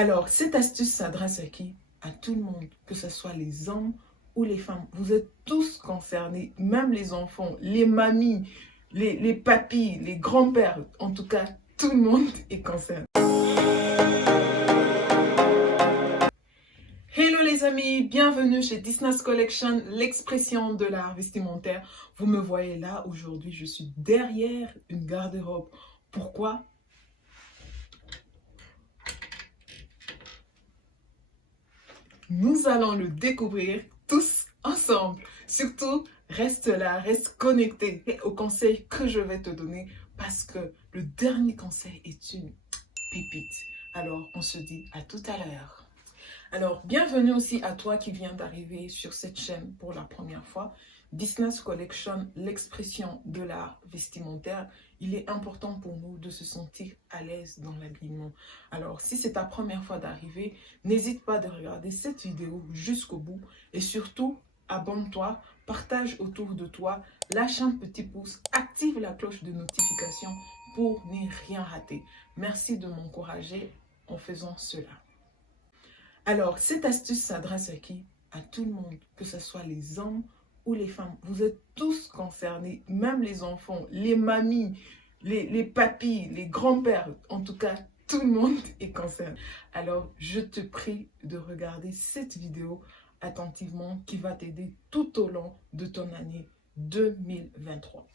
Alors, cette astuce s'adresse à qui? À tout le monde, que ce soit les hommes ou les femmes. Vous êtes tous concernés, même les enfants, les mamies, les papis, les grands-pères. En tout cas, tout le monde est concerné. Hello les amis, bienvenue chez Disney's Collection, l'expression de l'art vestimentaire. Vous me voyez là, aujourd'hui, je suis derrière une garde-robe. Pourquoi? Nous allons le découvrir tous ensemble. Surtout, reste là, reste connecté aux conseils que je vais te donner parce que le dernier conseil est une pépite. Alors, on se dit à tout à l'heure. Alors, bienvenue aussi à toi qui viens d'arriver sur cette chaîne pour la première fois. Disney's Collection, l'expression de l'art vestimentaire. Il est important pour nous de se sentir à l'aise dans l'habillement. Alors, si c'est ta première fois d'arriver, n'hésite pas de regarder cette vidéo jusqu'au bout et surtout, abonne-toi, partage autour de toi, lâche un petit pouce, active la cloche de notification pour n'y rien rater. Merci de m'encourager en faisant cela. Alors, cette astuce s'adresse à qui? À tout le monde, que ce soit les hommes ou les femmes. Vous êtes tous concernés, même les enfants, les mamies, les papis, les grands-pères. En tout cas, tout le monde est concerné. Alors, je te prie de regarder cette vidéo attentivement qui va t'aider tout au long de ton année 2023.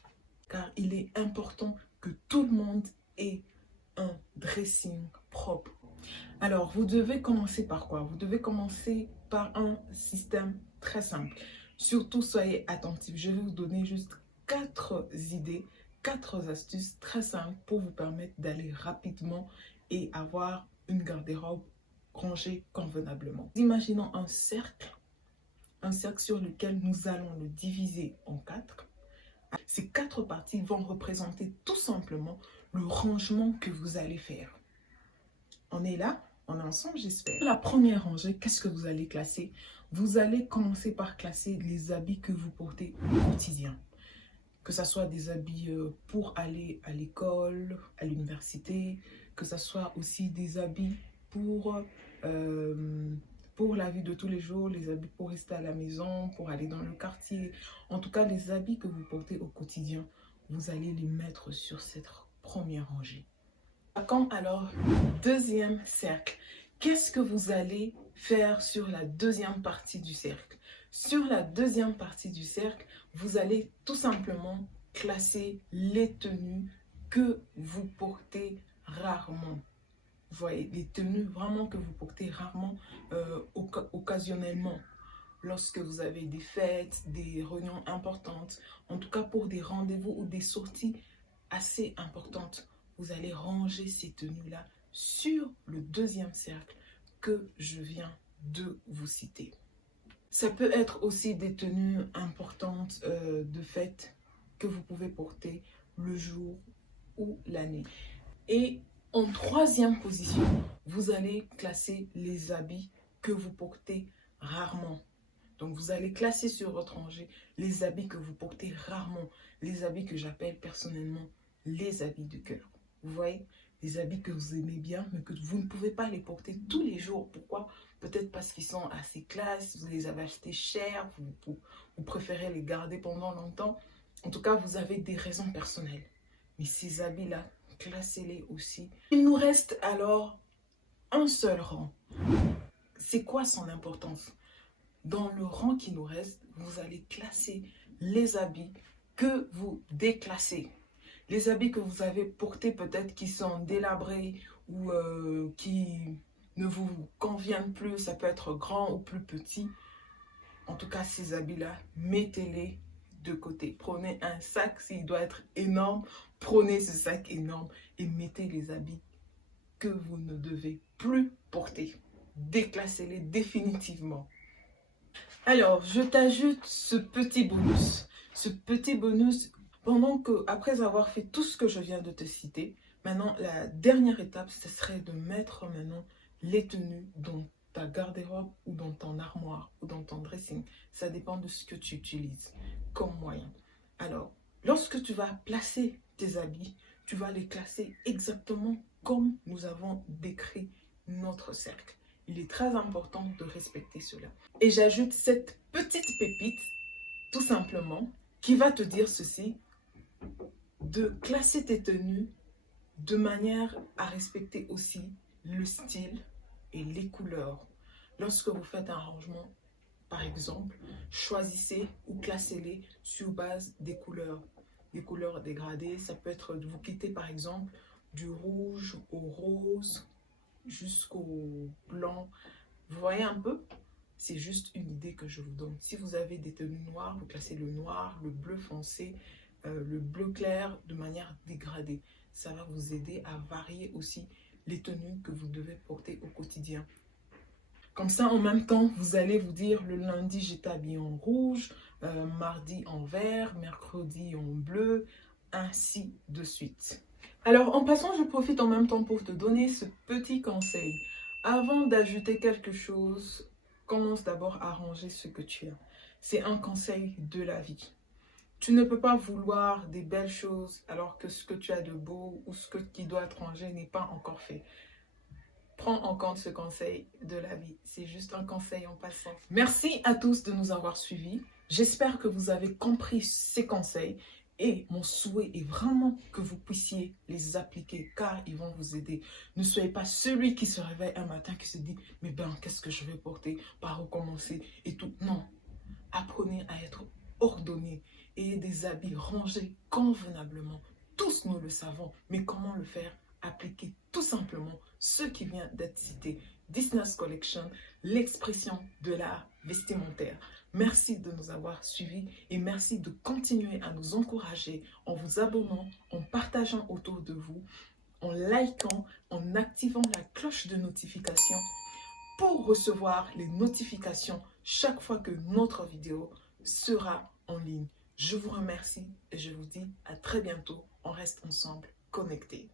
Car il est important que tout le monde ait un dressing propre. Alors, vous devez commencer par quoi? Vous devez commencer par un système très simple. Surtout, soyez attentifs. Je vais vous donner juste 4 idées, 4 astuces très simples pour vous permettre d'aller rapidement et avoir une garde-robe rangée convenablement. Imaginons un cercle sur lequel nous allons le diviser en 4. Ces 4 parties vont représenter tout simplement le rangement que vous allez faire. On est là? On est ensemble, j'espère. La première rangée, qu'est-ce que vous allez classer? Vous allez commencer par classer les habits que vous portez au quotidien. Que ce soit des habits pour aller à l'école, à l'université, que ce soit aussi des habits pour la vie de tous les jours, les habits pour rester à la maison, pour aller dans le quartier. En tout cas, les habits que vous portez au quotidien, vous allez les mettre sur cette première rangée. Attaquons alors le deuxième cercle. Qu'est-ce que vous allez faire sur la deuxième partie du cercle? Sur la deuxième partie du cercle, vous allez tout simplement classer les tenues que vous portez rarement. Vous voyez, les tenues vraiment que vous portez rarement, occasionnellement. Lorsque vous avez des fêtes, des réunions importantes, en tout cas pour des rendez-vous ou des sorties assez importantes. Vous allez ranger ces tenues-là sur le deuxième cercle que je viens de vous citer. Ça peut être aussi des tenues importantes de fête que vous pouvez porter le jour ou l'année. Et en troisième position, vous allez classer les habits que vous portez rarement. Donc, vous allez classer sur votre rangée les habits que vous portez rarement, les habits que j'appelle personnellement les habits de cœur. Vous voyez, des habits que vous aimez bien, mais que vous ne pouvez pas les porter tous les jours. Pourquoi? Peut-être parce qu'ils sont assez classe, vous les avez achetés cher, vous préférez les garder pendant longtemps. En tout cas, vous avez des raisons personnelles. Mais ces habits-là, classez-les aussi. Il nous reste alors un seul rang. C'est quoi son importance? Dans le rang qui nous reste, vous allez classer les habits que vous déclassez. Les habits que vous avez portés peut-être qui sont délabrés ou qui ne vous conviennent plus, ça peut être grand ou plus petit. En tout cas, ces habits-là, mettez-les de côté. Prenez un sac, s'il doit être énorme, prenez ce sac énorme et mettez les habits que vous ne devez plus porter. Déclassez-les définitivement. Alors, je t'ajoute ce petit bonus. Ce petit bonus, après avoir fait tout ce que je viens de te citer, maintenant, la dernière étape, ce serait de mettre maintenant les tenues dans ta garde-robe ou dans ton armoire ou dans ton dressing. Ça dépend de ce que tu utilises comme moyen. Alors, lorsque tu vas placer tes habits, tu vas les classer exactement comme nous avons décrit notre cercle. Il est très important de respecter cela. Et j'ajoute cette petite pépite, tout simplement, qui va te dire ceci, de classer tes tenues de manière à respecter aussi le style et les couleurs. Lorsque vous faites un rangement, par exemple, choisissez ou classez-les sur base des couleurs dégradées. Ça peut être, vous quittez par exemple du rouge au rose jusqu'au blanc. Vous voyez un peu? C'est juste une idée que je vous donne. Si vous avez des tenues noires, vous classez le noir, le bleu foncé, le bleu clair de manière dégradée. Ça va vous aider à varier aussi les tenues que vous devez porter au quotidien. Comme ça, en même temps, vous allez vous dire, le lundi, j'étais habillée en rouge, mardi en vert, mercredi en bleu, ainsi de suite. Alors, en passant, je profite en même temps pour te donner ce petit conseil. Avant d'ajouter quelque chose, commence d'abord à ranger ce que tu as. C'est un conseil de la vie. Tu ne peux pas vouloir des belles choses alors que ce que tu as de beau ou ce qui doit être rangé n'est pas encore fait. Prends en compte ce conseil de la vie. C'est juste un conseil en passant. Merci à tous de nous avoir suivis. J'espère que vous avez compris ces conseils. Et mon souhait est vraiment que vous puissiez les appliquer car ils vont vous aider. Ne soyez pas celui qui se réveille un matin qui se dit « Mais ben, qu'est-ce que je vais porter? Par où commencer ?» et tout. Non. Apprenez à être ordonné et des habits rangés convenablement. Tous nous le savons, mais comment le faire? Appliquer tout simplement ce qui vient d'être cité. Disney's Collection, l'expression de l'art vestimentaire. Merci de nous avoir suivis et merci de continuer à nous encourager en vous abonnant, en partageant autour de vous, en likant, en activant la cloche de notification pour recevoir les notifications chaque fois que notre vidéo sera en ligne. Je vous remercie et je vous dis à très bientôt. On reste ensemble, connectés.